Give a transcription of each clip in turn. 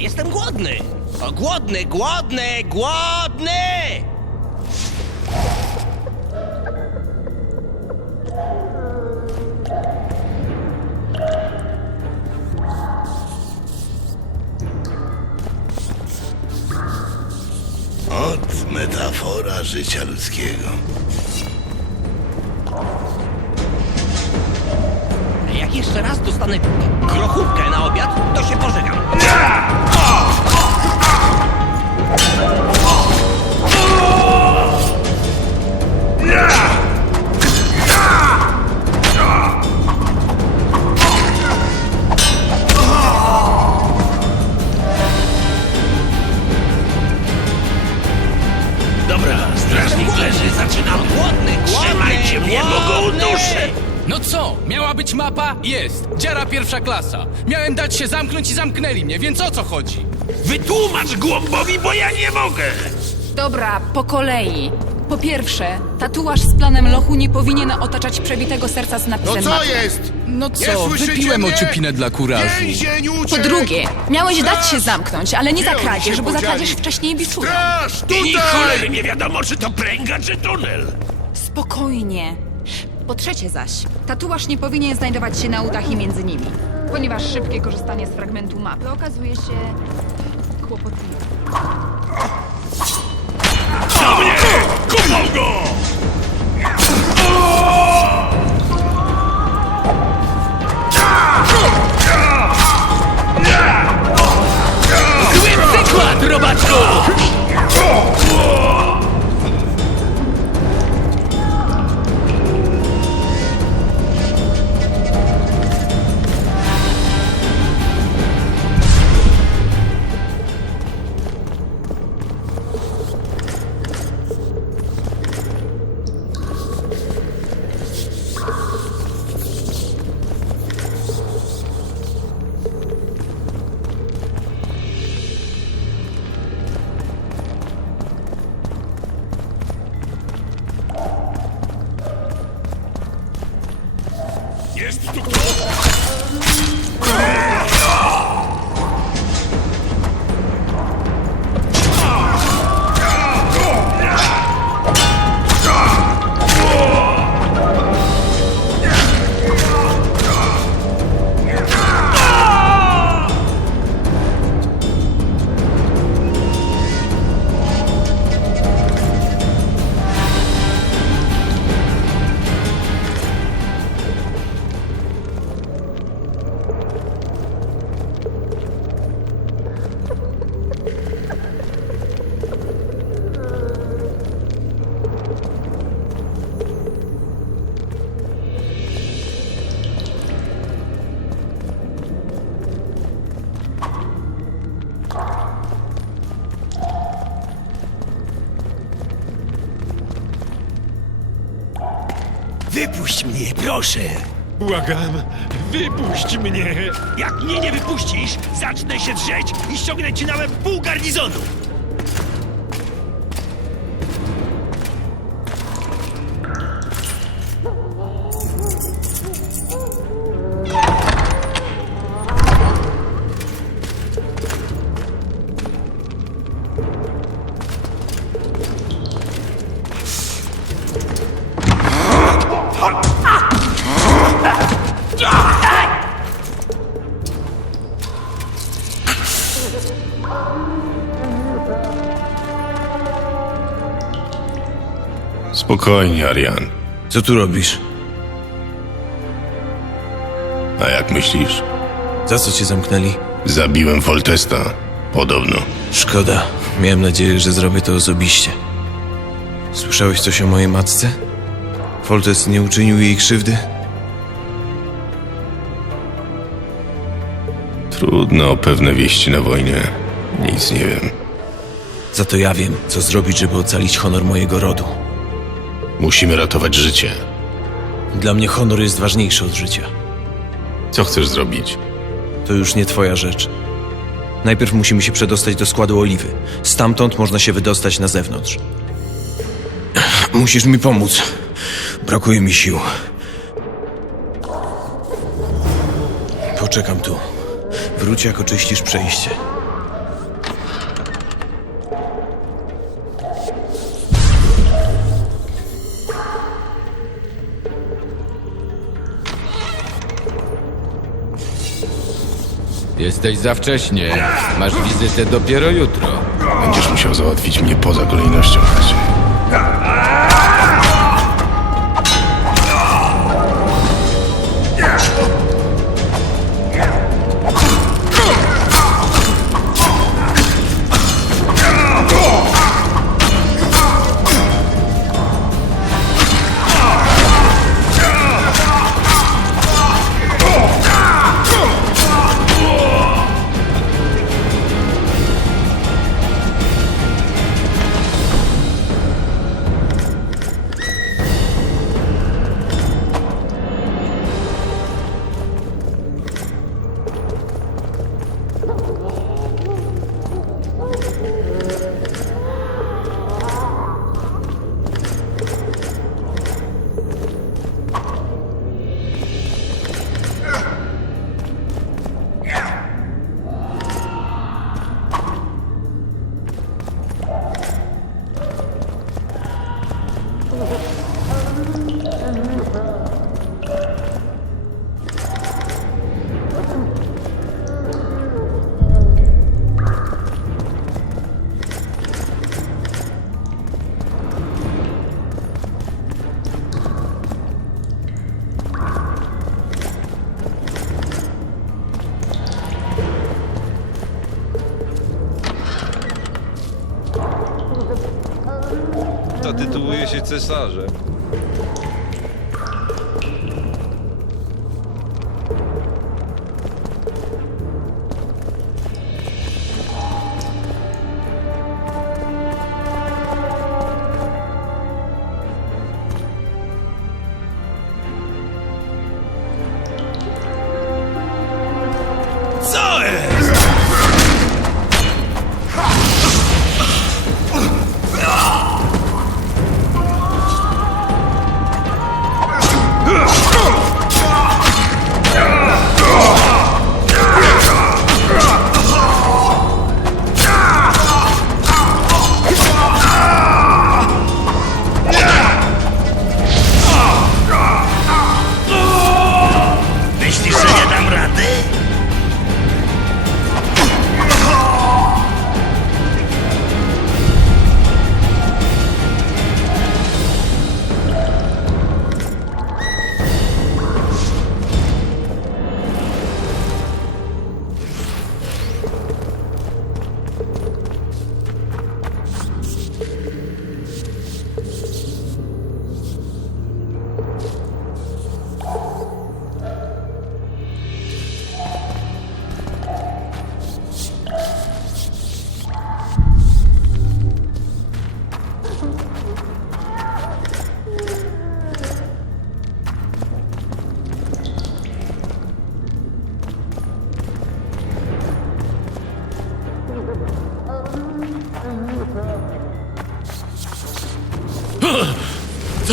Jestem głodny! O, głodny, głodny, głodny! Od metafora życia ludzkiego. Jak jeszcze raz dostanę grochówkę na obiad, to się pożegam. Dobra, Jest. Dziara pierwsza klasa. Miałem dać się zamknąć i zamknęli mnie, więc o co chodzi? Wytłumacz Głąbowi, bo ja nie mogę! Dobra, po kolei. Po pierwsze, tatuaż z planem lochu nie powinien otaczać przebitego serca z No napisem co mapy. jest? No Nie co, słyszycie wypiłem mnie? ociupinę dla kurażu. Więzień Po drugie, miałeś dać się zamknąć, ale nie za Gdzie oni kradzież, się bo za podzieli? kradzież wcześniej bisują. Straż, I tutaj! cholery nie wiadomo, czy to pręga, czy tunel. Spokojnie. Po trzecie zaś, tatuaż nie powinien znajdować się na udach i między nimi, ponieważ szybkie korzystanie z fragmentu mapy okazuje się kłopotliwe. Na mnie! Kupał go! Zły przykład, robaczku! Proszę! Błagam, wypuść mnie! Jak mnie nie wypuścisz, zacznę się drzeć i ściągnę ci na łeb pół garnizonu! Spokojnie, Arian. Co tu robisz? A jak myślisz? Za co cię zamknęli? Zabiłem Foltesta. Podobno. Szkoda. Miałem nadzieję, że zrobię to osobiście. Słyszałeś coś o mojej matce? Foltest nie uczynił jej krzywdy? Trudno o pewne wieści na wojnie. Nic nie wiem. Za to ja wiem, co zrobić, żeby ocalić honor mojego rodu. Musimy ratować życie. Dla mnie honor jest ważniejszy od życia. Co chcesz zrobić? To już nie twoja rzecz. Najpierw musimy się przedostać do składu oliwy. Stamtąd można się wydostać na zewnątrz. Musisz mi pomóc. Brakuje mi sił. Poczekam tu. Wróć, jak oczyścisz przejście. Jesteś za wcześnie. Masz wizytę dopiero jutro. Będziesz musiał załatwić mnie poza kolejnością. Zatytułuje się cesarzem.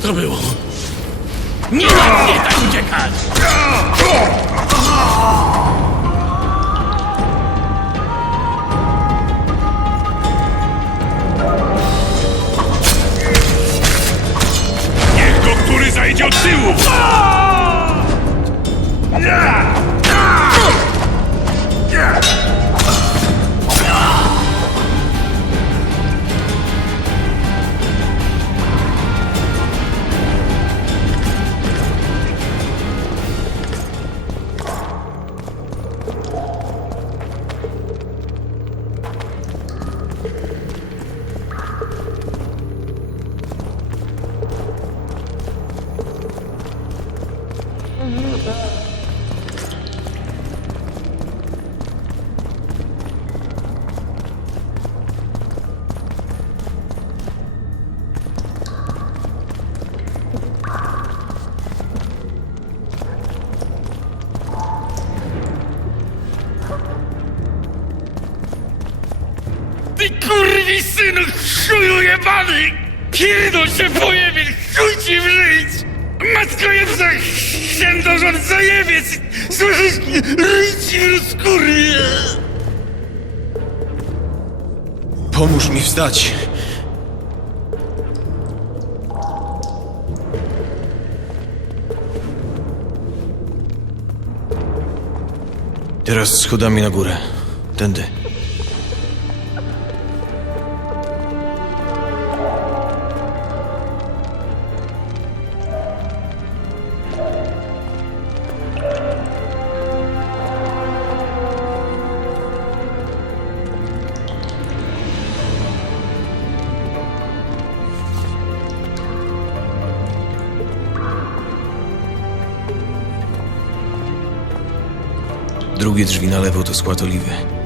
Co to było? Ty kurwi synu, chuju jebany! Pierdol się pojebie, chuj ci w żyć! Matko jebna, księdorząd zajebiec! Słyszysz? Ryj w skóry! Pomóż mi wstać. Teraz schodami na górę. Tędy. Drugie drzwi na lewo to skład oliwy.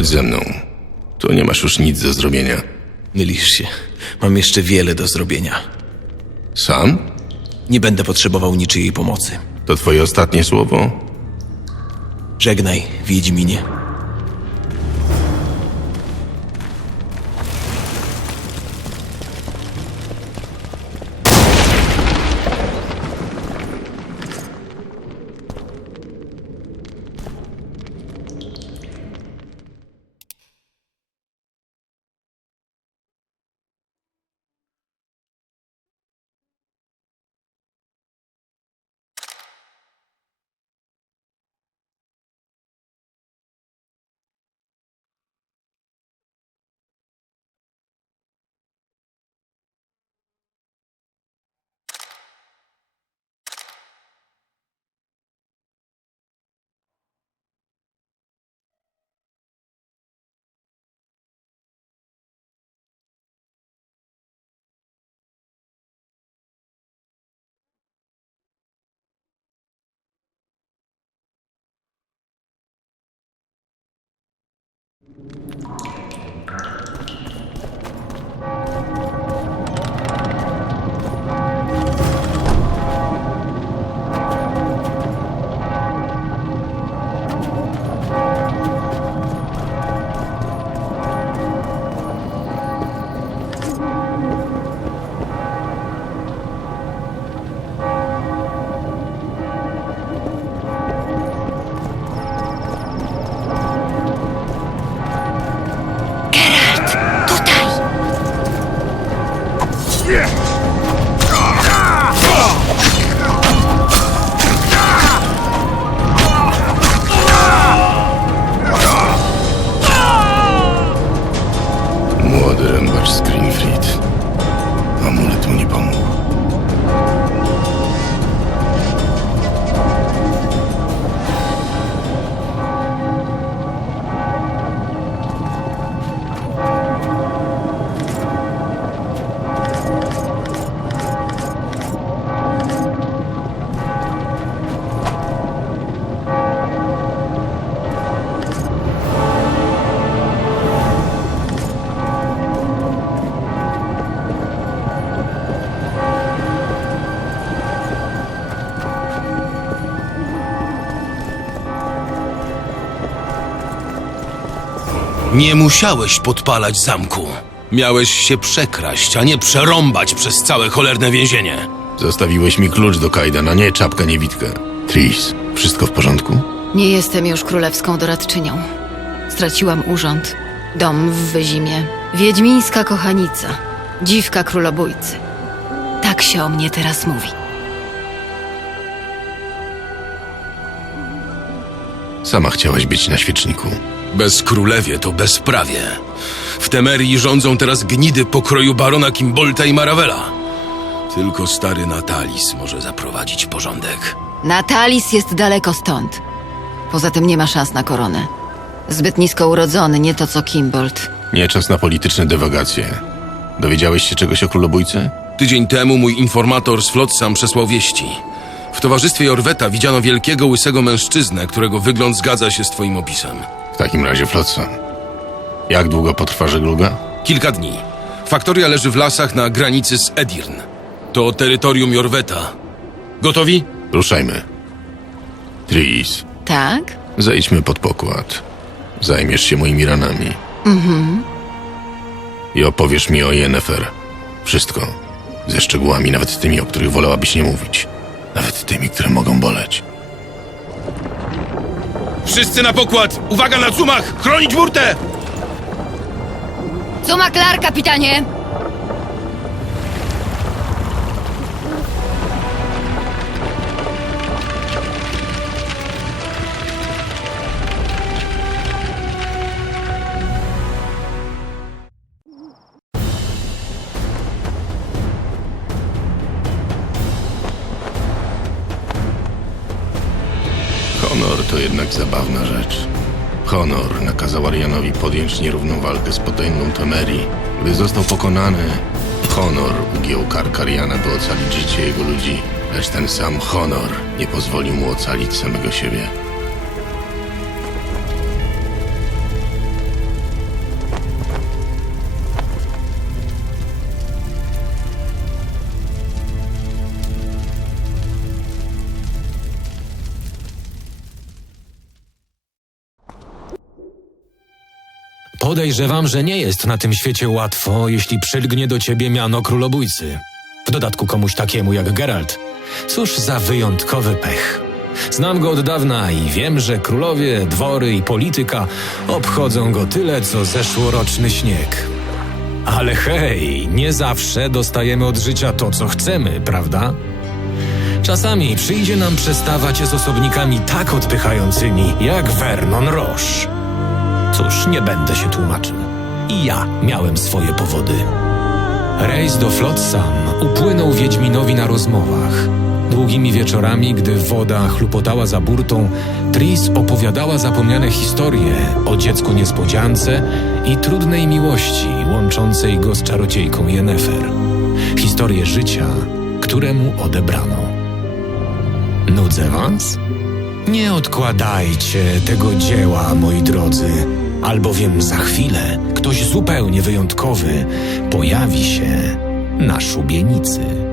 Chodź ze mną. Tu nie masz już nic do zrobienia. Mylisz się. Mam jeszcze wiele do zrobienia. Sam? Nie będę potrzebował niczyjej pomocy. To twoje ostatnie słowo? Żegnaj, Wiedźminie. Nie musiałeś podpalać zamku. Miałeś się przekraść, a nie przerąbać przez całe cholerne więzienie. Zostawiłeś mi klucz do kajdana, nie czapkę niewidkę. Tris, wszystko w porządku? Nie jestem już królewską doradczynią. Straciłam urząd, dom w Wyzimie, wiedźmińska kochanica, dziwka królobójcy. Tak się o mnie teraz mówi. Sama chciałaś być na świeczniku. Bez królewie to bezprawie. W Temerii rządzą teraz gnidy pokroju barona Kimbolta i Maravela. Tylko stary Natalis może zaprowadzić porządek. Natalis jest daleko stąd. Poza tym nie ma szans na koronę. Zbyt nisko urodzony, nie to co Kimbold. Nie czas na polityczne dywagacje. Dowiedziałeś się czegoś o królobójcy? Tydzień temu mój informator z Flotsam przesłał wieści. W towarzystwie Jorweta widziano wielkiego, łysego mężczyznę, którego wygląd zgadza się z twoim opisem. W takim razie Flotsam. Jak długo potrwa żegluga? Kilka dni. Faktoria leży w lasach na granicy z Edirn. To terytorium Jorweta. Gotowi? Ruszajmy. Tris, Tak? zejdźmy pod pokład. Zajmiesz się moimi ranami. Mhm. I opowiesz mi o Yennefer. Wszystko. Ze szczegółami, nawet tymi, o których wolałabyś nie mówić. Nawet tymi, które mogą boleć. Wszyscy na pokład! Uwaga na cumach! Chronić burtę! Co ma Klar, kapitanie? Honor to jednak zabawna rzecz. Honor nakazał Arianowi podjąć nierówną walkę z potęgą Temerii. Gdy został pokonany, honor ugiął kark Ariana, by ocalić życie jego ludzi. Lecz ten sam honor nie pozwolił mu ocalić samego siebie. Podejrzewam, że nie jest na tym świecie łatwo, jeśli przylgnie do ciebie miano królobójcy. W dodatku komuś takiemu jak Geralt. Cóż za wyjątkowy pech. Znam go od dawna i wiem, że królowie, dwory i polityka obchodzą go tyle, co zeszłoroczny śnieg. Ale hej, nie zawsze dostajemy od życia to, co chcemy, prawda? Czasami przyjdzie nam przestawać z osobnikami tak odpychającymi jak Vernon Roche. Cóż, nie będę się tłumaczył. I ja miałem swoje powody. Rejs do Flotsam upłynął Wiedźminowi na rozmowach. Długimi wieczorami, gdy woda chlupotała za burtą, Tris opowiadała zapomniane historie o dziecku niespodziance i trudnej miłości łączącej go z czarodziejką Yennefer. Historie życia, któremu odebrano. Nudzę was? Nie odkładajcie tego dzieła, moi drodzy, albowiem za chwilę ktoś zupełnie wyjątkowy pojawi się na szubienicy.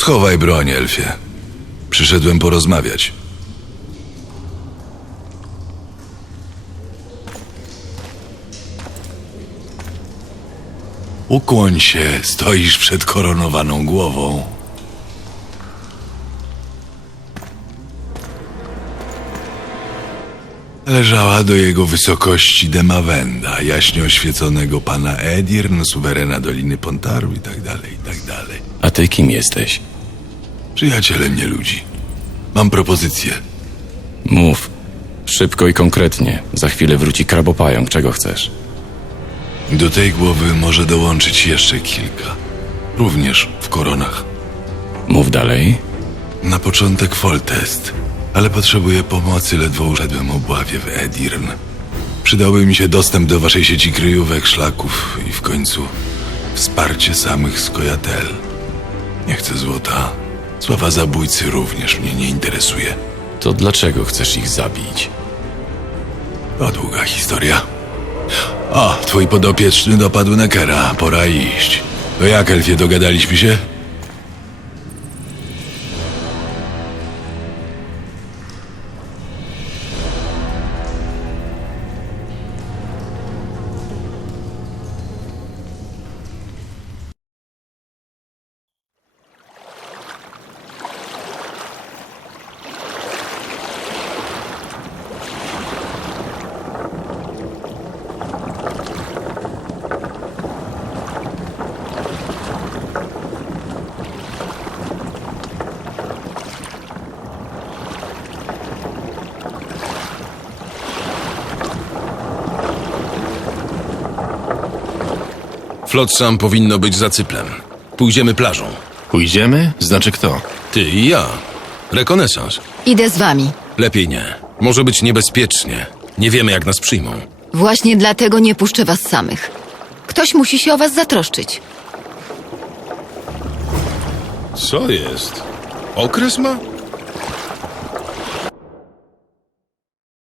Schowaj broń, Elfie. Przyszedłem porozmawiać. Ukłoń się, stoisz przed koronowaną głową. Leżała do jego wysokości Demawenda, jaśnie oświeconego pana Edirn, suwerena Doliny Pontaru i tak dalej, i tak dalej. A ty kim jesteś? Przyjacielem nie ludzi. Mam propozycję. Mów. Szybko i konkretnie. Za chwilę wróci krabopająk. Czego chcesz? Do tej głowy może dołączyć jeszcze kilka. Również w koronach. Mów dalej. Na początek Foltest, ale potrzebuję pomocy, ledwo uszedłem obławie w Edirn. Przydałby mi się dostęp do waszej sieci kryjówek, szlaków i w końcu wsparcie samych Skojatel. Nie chcę złota. Sława zabójcy również mnie nie interesuje. To dlaczego chcesz ich zabić? To długa historia. O, twój podopieczny dopadł Nekera. Pora iść. To jak, Elfie, dogadaliśmy się? Flotsam powinno być za cyplem. Pójdziemy plażą. Pójdziemy? Znaczy kto? Ty i ja. Rekonesans. Idę z wami. Lepiej nie. Może być niebezpiecznie. Nie wiemy, jak nas przyjmą. Właśnie dlatego nie puszczę was samych. Ktoś musi się o was zatroszczyć. Co jest? Okres ma?